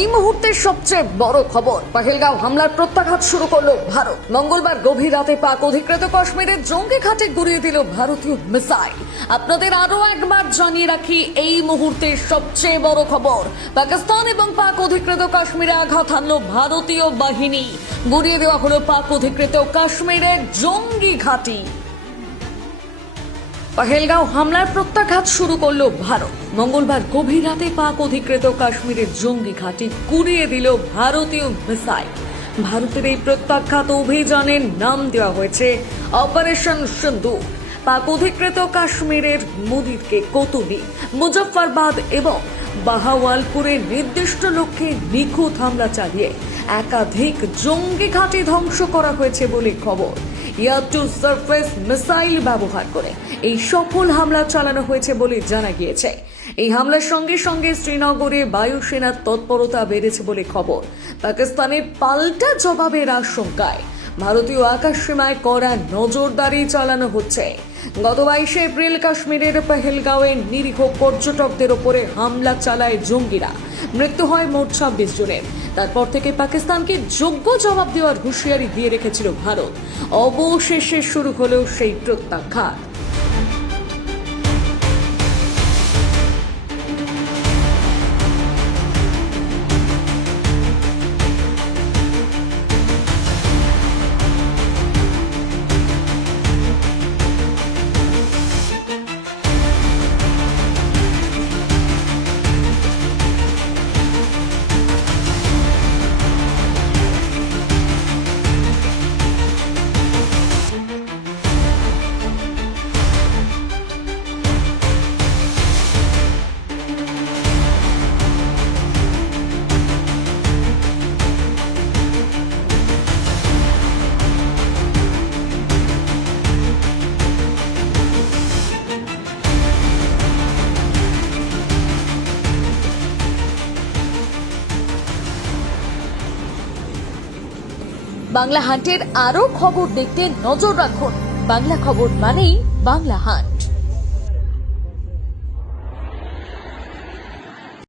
এই মুহূর্তের সবচেয়ে বড় খবর, পহেলগাঁও হামলার প্রত্যাঘাত শুরু করল ভারত। মঙ্গলবার গভীর রাতে পাক অধিকৃত কাশ্মীরের জঙ্গি ঘাটে গুড়িয়ে দিল ভারতীয় মিসাইল। আপনাদের আরও একবার জানিয়ে রাখি, এই মুহূর্তের সবচেয়ে বড় খবর, পাকিস্তান এবং পাক অধিকৃত কাশ্মীরে আঘাত হানলো ভারতীয় বাহিনী। গুড়িয়ে দেওয়া হলো পাক অধিকৃত কাশ্মীরের জঙ্গি ঘাঁটি। পহেলগাঁও হামলার প্রত্যাঘাত শুরু করল ভারত। মঙ্গলবার গভীর রাতে পাক অধিকৃত কাশ্মীরের জঙ্গি ঘাঁটি কুড়িয়ে দিল ভারতীয় মিসাইল। ভারতের এই প্রত্যাখ্যাত অভিযানের নাম দেওয়া হয়েছে অপারেশন সিন্ধু পাক অধিকৃত কাশ্মীরের মুদিরকে কতুবি, মুজফ্ফরবাদ এবং বাহাওয়ালপুরে নির্দিষ্ট লক্ষ্যে নিখুঁত হামলা চালিয়ে একাধিক জঙ্গি ঘাঁটি ধ্বংস করা হয়েছে বলে খবর। এয়ার টু সারফেস মিসাইল ব্যবহার করে এই সফল হামলা চালানো হয়েছে বলে জানা গিয়েছে। এই হামলার সঙ্গে সঙ্গে শ্রীনগরে বায়ুসেনার তৎপরতা বেড়েছে বলে খবর। পাকিস্তানের পাল্টা জবাবের আশঙ্কায় ভারতীয় আকাশ সীমায় কড়া নজরদারি চালানো হচ্ছে। গত বাইশে এপ্রিল কাশ্মীরের পেহেলগাঁওয়ে নিরীহ পর্যটকদের ওপরে হামলা চালায় জঙ্গিরা। মৃত্যু হয় মোট ছাব্বিশ জনের। তারপর থেকে পাকিস্তানকে যোগ্য জবাব দেওয়ার হুঁশিয়ারি দিয়ে রেখেছিল ভারত। অবশেষে শুরু হলেও সেই প্রত্যাঘাত বাংলা হাটের আরও খবর দেখতে নজর রাখুন। বাংলা খবর মানেই বাংলা হান্ট